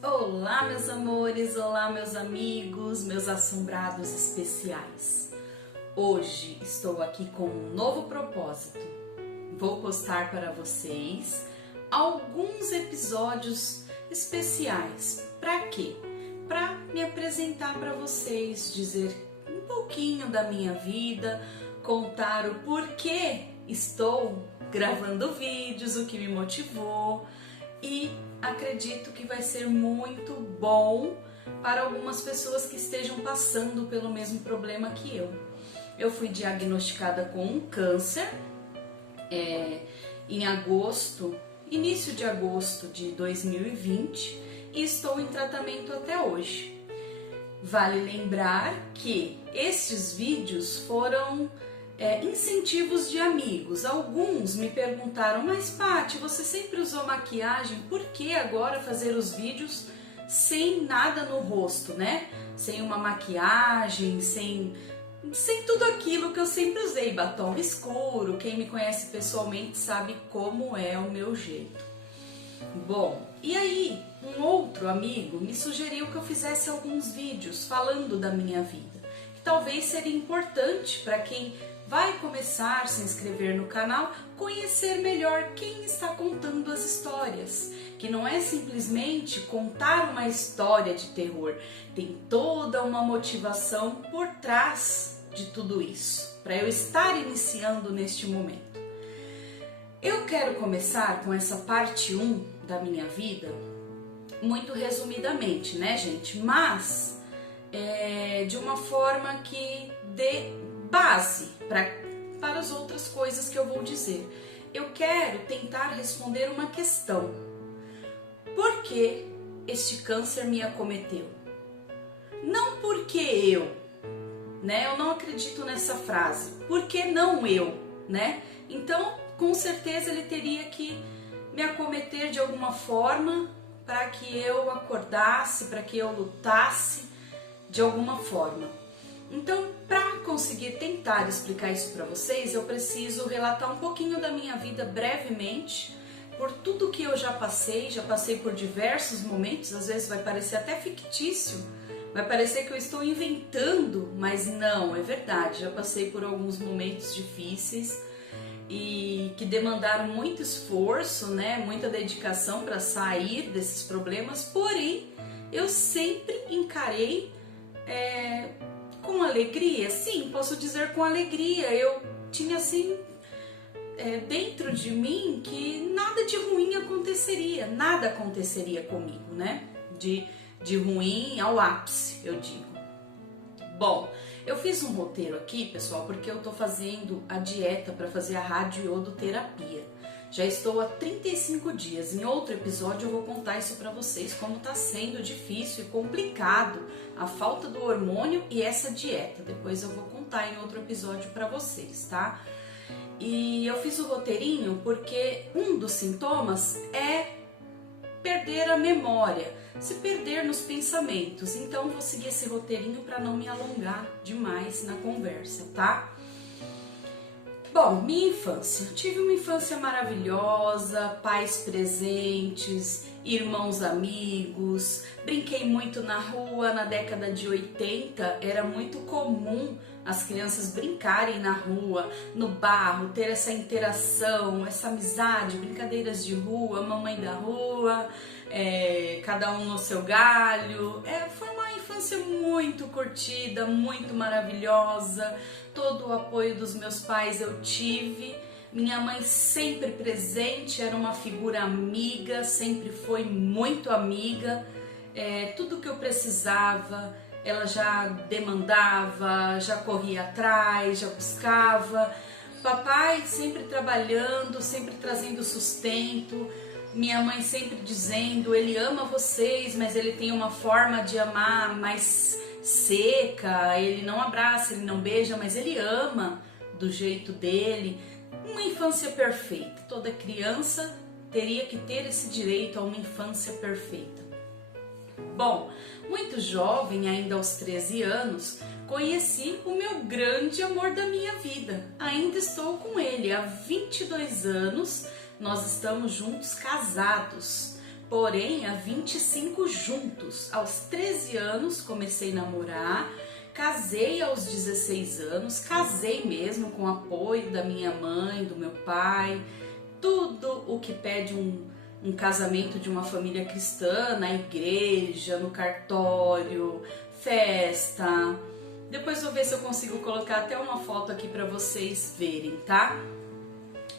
Olá, meus amores, olá, meus amigos, meus assombrados especiais. Hoje estou aqui com um novo propósito. Vou postar para vocês alguns episódios especiais. Para quê? Para me apresentar para vocês, dizer um pouquinho da minha vida, contar o porquê estou gravando vídeos, o que me motivou, e acredito que vai ser muito bom para algumas pessoas que estejam passando pelo mesmo problema que eu. Eu fui diagnosticada com um câncer em agosto, início de agosto de 2020, e estou em tratamento até hoje. Vale lembrar que estes vídeos foram incentivos de amigos. Alguns me perguntaram, mas Paty, você sempre usou maquiagem, por que agora fazer os vídeos sem nada no rosto, né? Sem uma maquiagem, sem tudo aquilo que eu sempre usei, batom escuro. Quem me conhece pessoalmente sabe como é o meu jeito. Bom, e aí um outro amigo me sugeriu que eu fizesse alguns vídeos falando da minha vida, que talvez seria importante para quem vai começar a se inscrever no canal, conhecer melhor quem está contando as histórias, que não é simplesmente contar uma história de terror, tem toda uma motivação por trás de tudo isso, para eu estar iniciando neste momento. Eu quero começar com essa parte 1 da minha vida, muito resumidamente, né, gente? Mas de uma forma que dê base para as outras coisas que eu vou dizer. Eu quero tentar responder uma questão. Por que este câncer me acometeu? Não porque eu, né? Eu não acredito nessa frase. Por que não eu, né? Então, com certeza ele teria que me acometer de alguma forma para que eu acordasse, para que eu lutasse de alguma forma. Então, para conseguir tentar explicar isso para vocês, eu preciso relatar um pouquinho da minha vida brevemente, por tudo que eu já passei por diversos momentos. Às vezes vai parecer até fictício, vai parecer que eu estou inventando, mas não, é verdade, já passei por alguns momentos difíceis e que demandaram muito esforço, né, muita dedicação para sair desses problemas, porém, eu sempre encarei com alegria. Sim, posso dizer com alegria. Eu tinha assim dentro de mim que nada de ruim aconteceria, nada aconteceria comigo, né? De ruim ao ápice, eu digo. Bom, eu fiz um roteiro aqui, pessoal, porque eu tô fazendo a dieta para fazer a radioiodoterapia. Já estou há 35 dias. Em outro episódio eu vou contar isso para vocês, como tá sendo difícil e complicado a falta do hormônio e essa dieta. Depois eu vou contar em outro episódio para vocês, tá? E eu fiz o roteirinho porque um dos sintomas é perder a memória, se perder nos pensamentos. Então eu vou seguir esse roteirinho para não me alongar demais na conversa, tá? Bom, minha infância. Tive uma infância maravilhosa, pais presentes, irmãos amigos, brinquei muito na rua. Na década de 80 era muito comum as crianças brincarem na rua, no barro, ter essa interação, essa amizade, brincadeiras de rua, mamãe da rua, cada um no seu galho. Foi uma infância muito curtida, muito maravilhosa. Todo o apoio dos meus pais eu tive, minha mãe sempre presente, era uma figura amiga, sempre foi muito amiga, tudo que eu precisava ela já demandava, já corria atrás, já buscava. Papai sempre trabalhando, sempre trazendo sustento, minha mãe sempre dizendo, ele ama vocês, mas ele tem uma forma de amar mais seca, ele não abraça, ele não beija, mas ele ama do jeito dele. Uma infância perfeita. Toda criança teria que ter esse direito a uma infância perfeita. Bom, muito jovem, ainda aos 13 anos, conheci o meu grande amor da minha vida. Ainda estou com ele há 22 anos, nós estamos juntos, casados. porém há 25 juntos. Aos 13 anos comecei a namorar, casei aos 16 anos, casei mesmo com o apoio da minha mãe, do meu pai, tudo o que pede um casamento de uma família cristã, na igreja, no cartório, festa. Depois vou ver se eu consigo colocar até uma foto aqui para vocês verem, tá?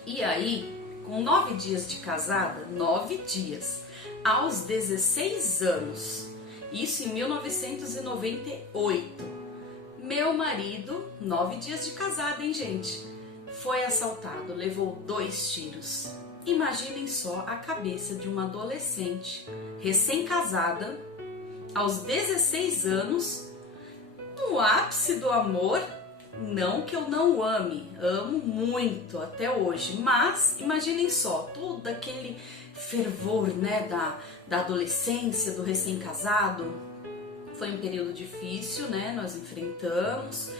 E aí, com 9 dias de casada, 9 dias, aos 16 anos, isso em 1998, meu marido, 9 dias de casada, hein, gente? Foi assaltado, levou 2 tiros. Imaginem só a cabeça de uma adolescente recém-casada, aos 16 anos, no ápice do amor. Não que eu não o ame, amo muito até hoje, mas imaginem só, todo aquele fervor, né, da adolescência, do recém-casado. Foi um período difícil, né, nós enfrentamos,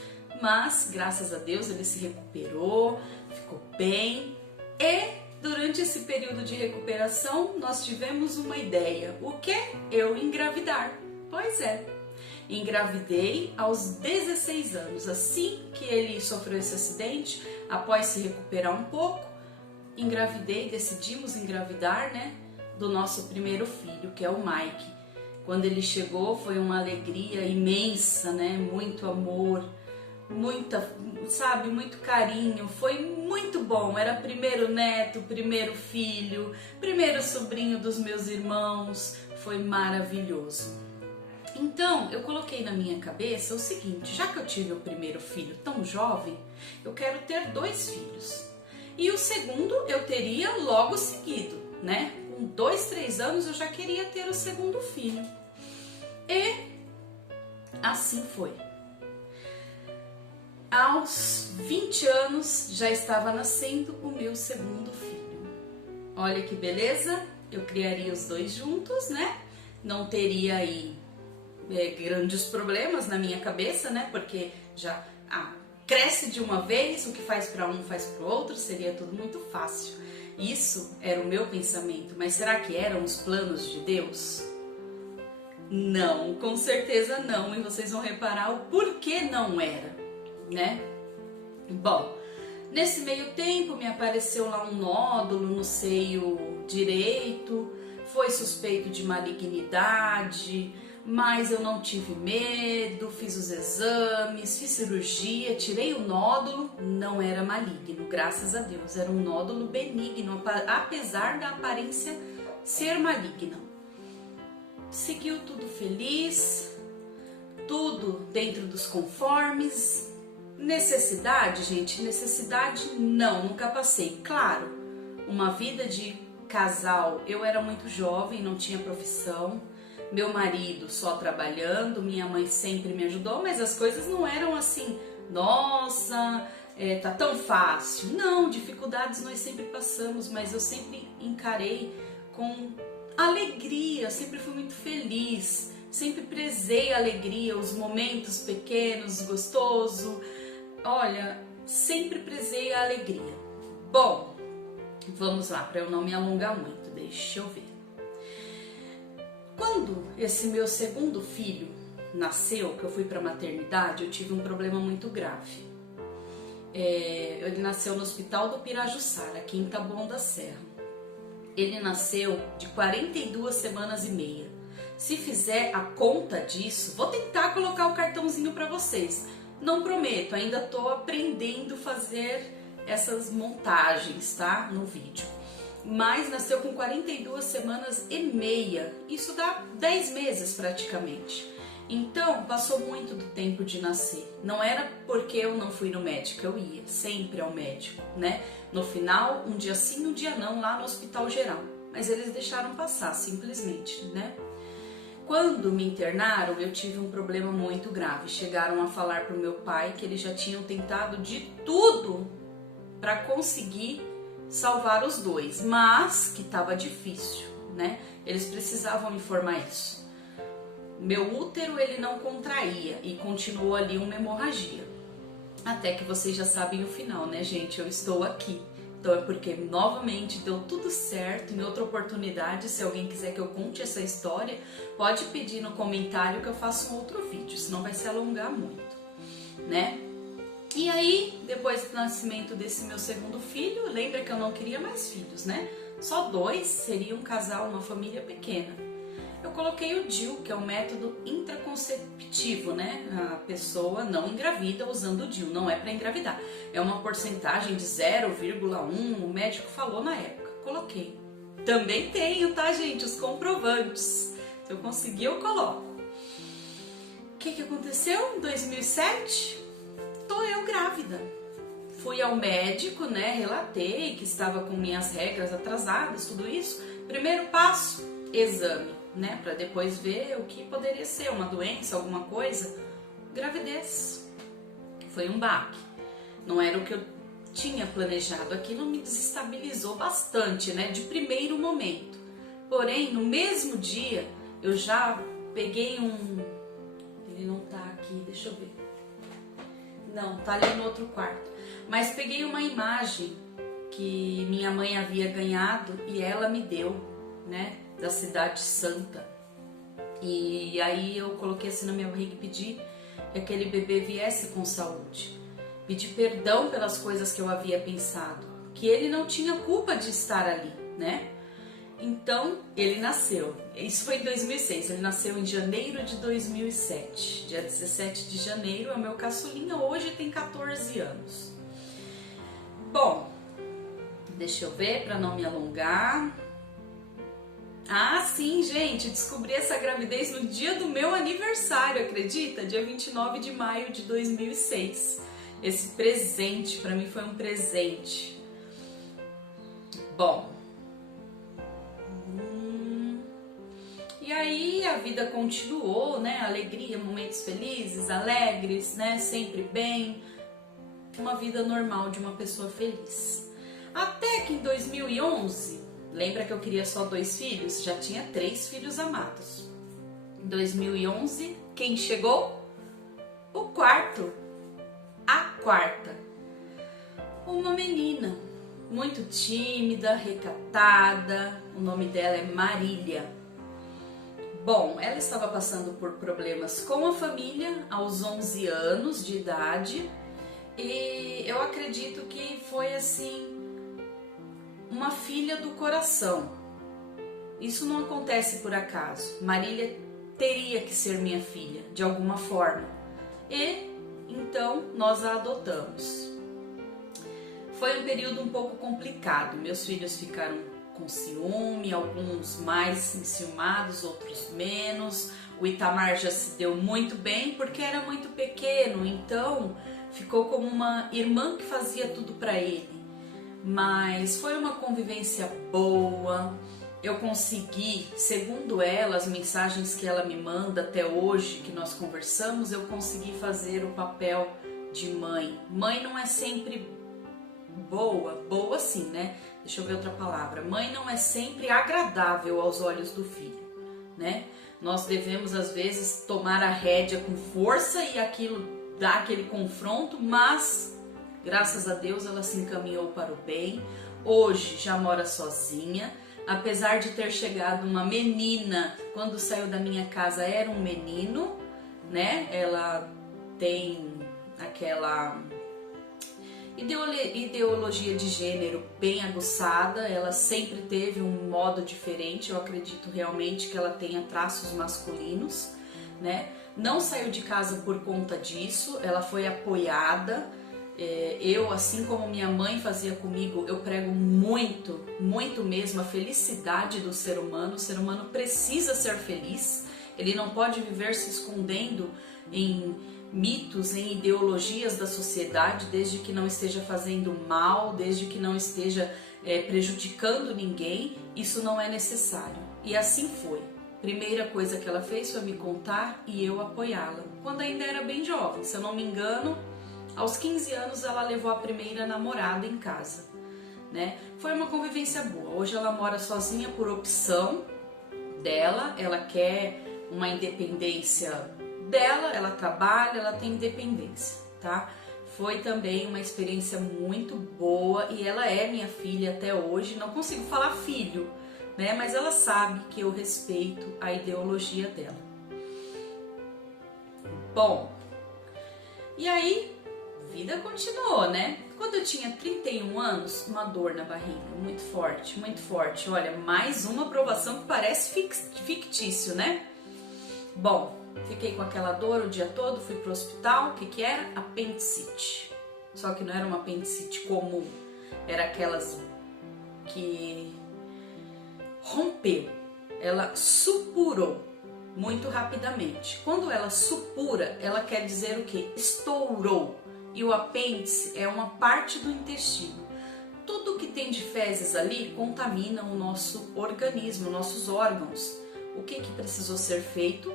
mas graças a Deus ele se recuperou, ficou bem. E durante esse período de recuperação nós tivemos uma ideia, o que? Eu engravidar. Pois é. Engravidei aos 16 anos, assim que ele sofreu esse acidente, após se recuperar um pouco, engravidei, decidimos engravidar, né, do nosso primeiro filho, que é o Mike. Quando ele chegou foi uma alegria imensa, né, muito amor, muito carinho, foi muito bom. Era primeiro neto, primeiro filho, primeiro sobrinho dos meus irmãos, foi maravilhoso. Então, eu coloquei na minha cabeça o seguinte, já que eu tive o primeiro filho tão jovem, eu quero ter 2 filhos. E o segundo eu teria logo seguido, né? Com 2, 3 anos eu já queria ter o segundo filho. E assim foi. Aos 20 anos já estava nascendo o meu segundo filho. Olha que beleza, eu criaria os 2 juntos, né? Não teria aí grandes problemas na minha cabeça, né? Porque já cresce de uma vez, o que faz para um faz para o outro, seria tudo muito fácil. Isso era o meu pensamento, mas será que eram os planos de Deus? Não, com certeza não, e vocês vão reparar o porquê não era, né? Bom, nesse meio tempo me apareceu lá um nódulo no seio direito, foi suspeito de malignidade, mas eu não tive medo, fiz os exames, fiz cirurgia, tirei o nódulo, não era maligno, graças a Deus, era um nódulo benigno, apesar da aparência ser maligna. Seguiu tudo feliz, tudo dentro dos conformes. Necessidade, gente, necessidade não, nunca passei. Claro, uma vida de casal, eu era muito jovem, não tinha profissão. Meu marido só trabalhando, minha mãe sempre me ajudou, mas as coisas não eram assim, nossa, tá tão fácil. Não, dificuldades nós sempre passamos, mas eu sempre encarei com alegria, sempre fui muito feliz, sempre prezei a alegria, os momentos pequenos, gostoso. Olha, sempre prezei a alegria. Bom, vamos lá, para eu não me alongar muito, deixa eu ver. Quando esse meu segundo filho nasceu, que eu fui para a maternidade, eu tive um problema muito grave. Ele nasceu no Hospital do Pirajussara, aqui em Taboão da Serra. Ele nasceu de 42 semanas e meia. Se fizer a conta disso, vou tentar colocar o cartãozinho para vocês. Não prometo, ainda estou aprendendo a fazer essas montagens, tá? No vídeo. Mas nasceu com 42 semanas e meia, isso dá 10 meses praticamente. Então, passou muito do tempo de nascer. Não era porque eu não fui no médico, eu ia sempre ao médico, né? No final, um dia sim, um dia não, lá no Hospital Geral. Mas eles deixaram passar, simplesmente, né? Quando me internaram, eu tive um problema muito grave. Chegaram a falar para o meu pai que eles já tinham tentado de tudo para conseguir salvar os 2, mas que estava difícil, né? Eles precisavam informar isso. Meu útero ele não contraía e continuou ali uma hemorragia. Até que vocês já sabem o final, né, gente? Eu estou aqui, Então é porque, novamente, deu tudo certo. Em outra oportunidade, se alguém quiser que eu conte essa história, pode pedir no comentário que eu faça um outro vídeo, senão vai se alongar muito, né? E aí, depois do nascimento desse meu segundo filho, lembra que eu não queria mais filhos, né? Só 2 seria um casal, uma família pequena. Eu coloquei o DIU, que é o método intraconceptivo, né? A pessoa não engravida usando o DIU, não é para engravidar. É uma porcentagem de 0,1, o médico falou na época. Coloquei. Também tenho, tá, gente? Os comprovantes. Se eu conseguir, eu coloco. O que aconteceu em 2007? Tô eu grávida. Fui ao médico, né? Relatei que estava com minhas regras atrasadas, tudo isso. Primeiro passo, exame, né? Para depois ver o que poderia ser, uma doença, alguma coisa. Gravidez. Foi um baque. Não era o que eu tinha planejado. Aquilo me desestabilizou bastante, né? De primeiro momento. Porém, no mesmo dia, eu já peguei um... Ele não tá aqui, deixa eu ver. Não, tá ali no outro quarto. Mas peguei uma imagem que minha mãe havia ganhado e ela me deu, né? Da Cidade Santa. E aí eu coloquei assim na minha barriga e pedi que aquele bebê viesse com saúde. Pedi perdão pelas coisas que eu havia pensado. Que ele não tinha culpa de estar ali, né? Então, ele nasceu. Isso foi em 2006. Ele nasceu em janeiro de 2007. Dia 17 de janeiro é o meu caçulinha. Hoje tem 14 anos. Bom, deixa eu ver para não me alongar. Ah, sim, gente. Descobri essa gravidez no dia do meu aniversário, acredita? Dia 29 de maio de 2006. Esse presente, para mim, foi um presente. Bom... E aí a vida continuou, né? Alegria, momentos felizes, alegres, né? Sempre bem. Uma vida normal de uma pessoa feliz. Até que em 2011, lembra que eu queria só 2 filhos? Já tinha 3 filhos amados. Em 2011, quem chegou? O quarto. A quarta. Uma menina, muito tímida, recatada. O nome dela é Marília. Bom, ela estava passando por problemas com a família aos 11 anos de idade e eu acredito que foi assim uma filha do coração. Isso não acontece por acaso. Marília teria que ser minha filha de alguma forma e então nós a adotamos. Foi um período um pouco complicado. Meus filhos ficaram com ciúme, alguns mais enciumados, outros menos. O Itamar já se deu muito bem porque era muito pequeno, então ficou como uma irmã que fazia tudo para ele. Mas foi uma convivência boa. Eu consegui, segundo ela, as mensagens que ela me manda até hoje, que nós conversamos, eu consegui fazer o papel de mãe. Mãe não é sempre boa sim, né? Deixa eu ver outra palavra. Mãe não é sempre agradável aos olhos do filho, né? Nós devemos às vezes tomar a rédea com força e aquilo dá aquele confronto, mas graças a Deus ela se encaminhou para o bem. Hoje já mora sozinha, apesar de ter chegado uma menina, quando saiu da minha casa era um menino, né? Ela tem aquela ideologia de gênero bem aguçada, ela sempre teve um modo diferente. Eu acredito realmente que ela tenha traços masculinos, né? Não saiu de casa por conta disso, ela foi apoiada. Eu, assim como minha mãe fazia comigo, eu prego muito, muito mesmo a felicidade do ser humano. O ser humano precisa ser feliz, ele não pode viver se escondendo em mitos, em ideologias da sociedade, desde que não esteja fazendo mal, desde que não esteja prejudicando ninguém. Isso não é necessário. E assim foi. Primeira coisa que ela fez foi me contar e eu apoiá-la, quando ainda era bem jovem. Se eu não me engano, aos 15 anos ela levou a primeira namorada em casa, né? Foi uma convivência boa. Hoje ela mora sozinha por opção dela, ela quer uma independência dela, ela trabalha, ela tem independência, tá? foi também uma experiência muito boa e ela é minha filha até hoje. Não consigo falar filho, né? Mas ela sabe que eu respeito a ideologia dela. Bom, e aí, vida continuou, né? Quando eu tinha 31 anos, uma dor na barriga, muito forte, muito forte. Olha, mais uma aprovação que parece fictício, né? Bom, fiquei com aquela dor o dia todo, fui pro hospital. O que que era? Apendicite. Só que não era uma apendicite comum, era aquelas que rompeu, ela supurou muito rapidamente. Quando ela supura, ela quer dizer o quê? Estourou. E o apêndice é uma parte do intestino. Tudo que tem de fezes ali contamina o nosso organismo, nossos órgãos. O que que precisou ser feito?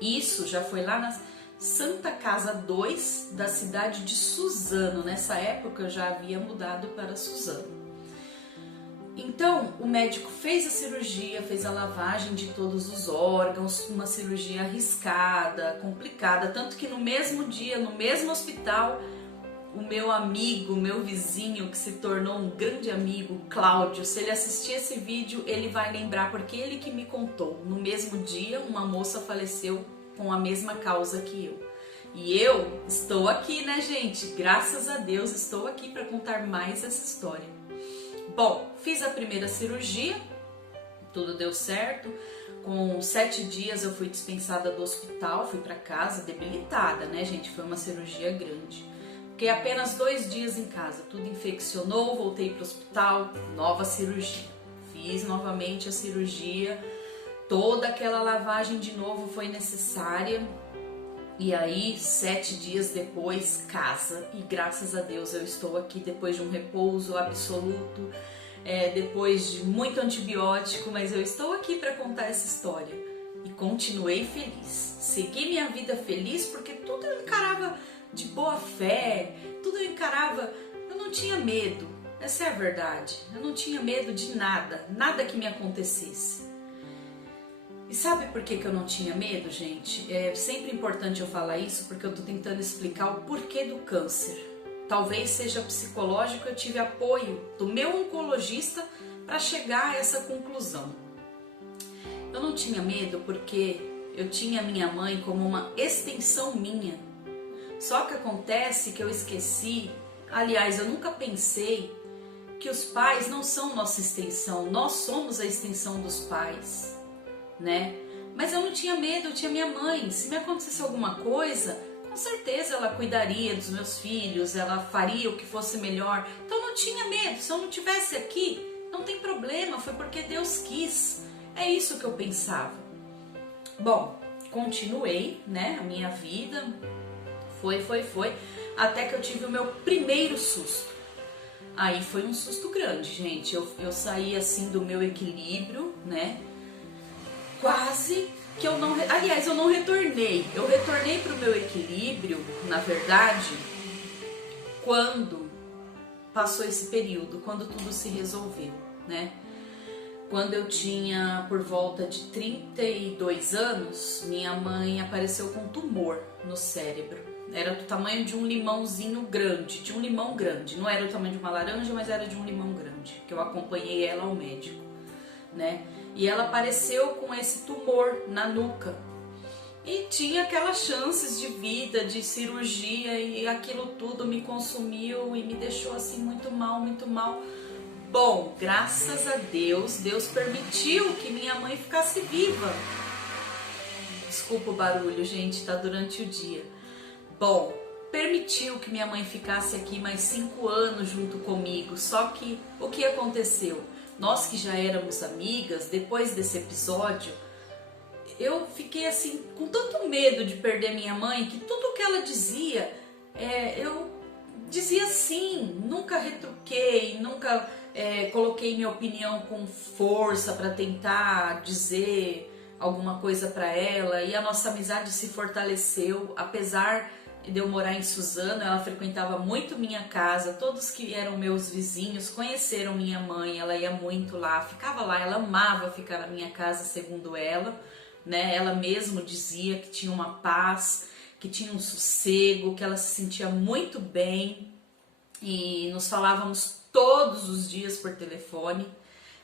Isso já foi lá na Santa Casa 2 da cidade de Suzano. Nessa época eu já havia mudado para Suzano. Então, o médico fez a cirurgia, fez a lavagem de todos os órgãos, uma cirurgia arriscada, complicada, tanto que no mesmo dia, no mesmo hospital, o meu amigo, meu vizinho, que se tornou um grande amigo, Cláudio, se ele assistir esse vídeo, ele vai lembrar, porque ele que me contou. No mesmo dia, uma moça faleceu com a mesma causa que eu. E eu estou aqui, né, gente? Graças a Deus, estou aqui para contar mais essa história. Bom, fiz a primeira cirurgia, tudo deu certo. Com 7 dias eu fui dispensada do hospital, fui para casa debilitada, né, gente? Foi uma cirurgia grande. Fiquei apenas 2 dias em casa, tudo infeccionou, voltei para o hospital, nova cirurgia. Fiz novamente a cirurgia, toda aquela lavagem de novo foi necessária. E aí, 7 dias depois, casa. E graças a Deus eu estou aqui depois de um repouso absoluto, depois de muito antibiótico, mas eu estou aqui para contar essa história. E continuei feliz. Segui minha vida feliz porque tudo eu encarava de boa fé, tudo eu encarava, eu não tinha medo. Essa é a verdade. Eu não tinha medo de nada, nada que me acontecesse. E sabe por que eu não tinha medo, gente? É sempre importante eu falar isso porque eu tô tentando explicar o porquê do câncer. Talvez seja psicológico, eu tive apoio do meu oncologista para chegar a essa conclusão. Eu não tinha medo porque eu tinha minha mãe como uma extensão minha. Só que acontece que eu esqueci, aliás, eu nunca pensei que os pais não são nossa extensão, nós somos a extensão dos pais. Né? Mas eu não tinha medo, eu tinha minha mãe. Se me acontecesse alguma coisa, com certeza ela cuidaria dos meus filhos, ela faria o que fosse melhor. Então eu não tinha medo. Se eu não tivesse aqui, não tem problema, foi porque Deus quis. É isso que eu pensava. Bom, continuei, né, a minha vida. Foi, até que eu tive o meu primeiro susto. Aí foi um susto grande, gente. Eu saí assim do meu equilíbrio, né? Quase que eu não... Aliás, eu não retornei. Eu retornei para o meu equilíbrio, na verdade, quando passou esse período, quando tudo se resolveu, né? Quando eu tinha por volta de 32 anos, minha mãe apareceu com um tumor no cérebro. Era do tamanho de um limãozinho grande, de um limão grande. Não era do tamanho de uma laranja, mas era de um limão grande, que eu acompanhei ela ao médico, né? E ela apareceu com esse tumor na nuca. E tinha aquelas chances de vida, de cirurgia, e aquilo tudo me consumiu e me deixou assim muito mal, muito mal. Bom, graças a Deus, Deus permitiu que minha mãe ficasse viva. Desculpa o barulho, gente, tá durante o dia. Bom, permitiu que minha mãe ficasse aqui mais 5 anos junto comigo. Só que o que aconteceu? Nós que já éramos amigas, depois desse episódio, eu fiquei assim, com tanto medo de perder minha mãe, que tudo que ela dizia, eu dizia sim, nunca retruquei, nunca coloquei minha opinião com força para tentar dizer alguma coisa para ela, e a nossa amizade se fortaleceu, apesar de eu morar em Suzano. Ela frequentava muito minha casa, todos que eram meus vizinhos conheceram minha mãe, ela ia muito lá, ficava lá, ela amava ficar na minha casa, segundo ela, né? Ela mesmo dizia que tinha uma paz, que tinha um sossego, que ela se sentia muito bem e nos falávamos todos os dias por telefone.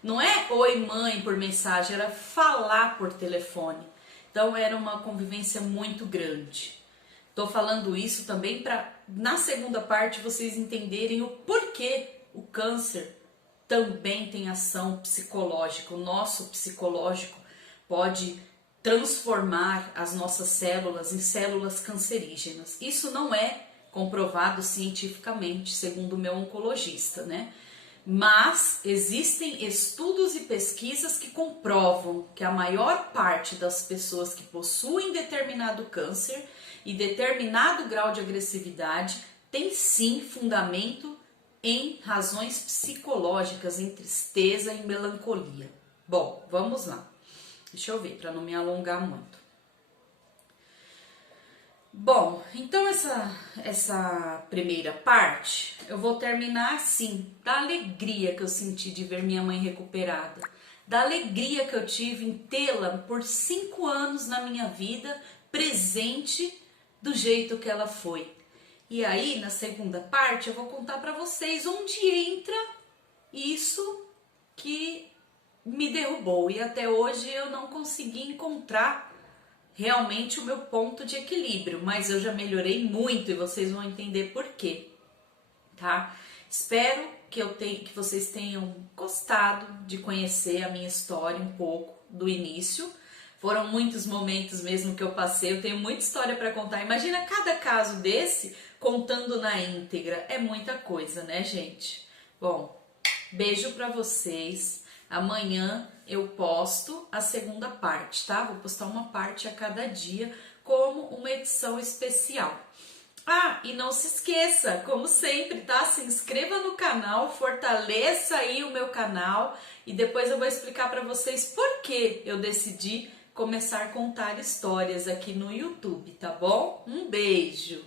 Não é oi mãe por mensagem, era falar por telefone. Então era uma convivência muito grande. Estou falando isso também para, na segunda parte, vocês entenderem o porquê o câncer também tem ação psicológica. O nosso psicológico pode transformar as nossas células em células cancerígenas. Isso não é comprovado cientificamente, segundo o meu oncologista, né? Mas existem estudos e pesquisas que comprovam que a maior parte das pessoas que possuem determinado câncer e determinado grau de agressividade tem sim fundamento em razões psicológicas, em tristeza e melancolia. Bom, vamos lá. Deixa eu ver, para não me alongar muito. Bom, então essa primeira parte eu vou terminar assim, da alegria que eu senti de ver minha mãe recuperada, da alegria que eu tive em tê-la por 5 anos na minha vida, presente do jeito que ela foi. E aí, na segunda parte, eu vou contar para vocês onde entra isso que me derrubou. E até hoje eu não consegui encontrar realmente o meu ponto de equilíbrio, mas eu já melhorei muito e vocês vão entender por quê, tá? Espero que vocês tenham gostado de conhecer a minha história um pouco do início. Foram muitos momentos mesmo que eu passei, eu tenho muita história para contar. Imagina cada caso desse contando na íntegra, é muita coisa, né, gente? Bom, beijo para vocês. Amanhã eu posto a segunda parte, tá? Vou postar uma parte a cada dia como uma edição especial. Ah, e não se esqueça, como sempre, tá? Se inscreva no canal, fortaleça aí o meu canal e depois eu vou explicar para vocês por que eu decidi começar a contar histórias aqui no YouTube, tá bom? Um beijo!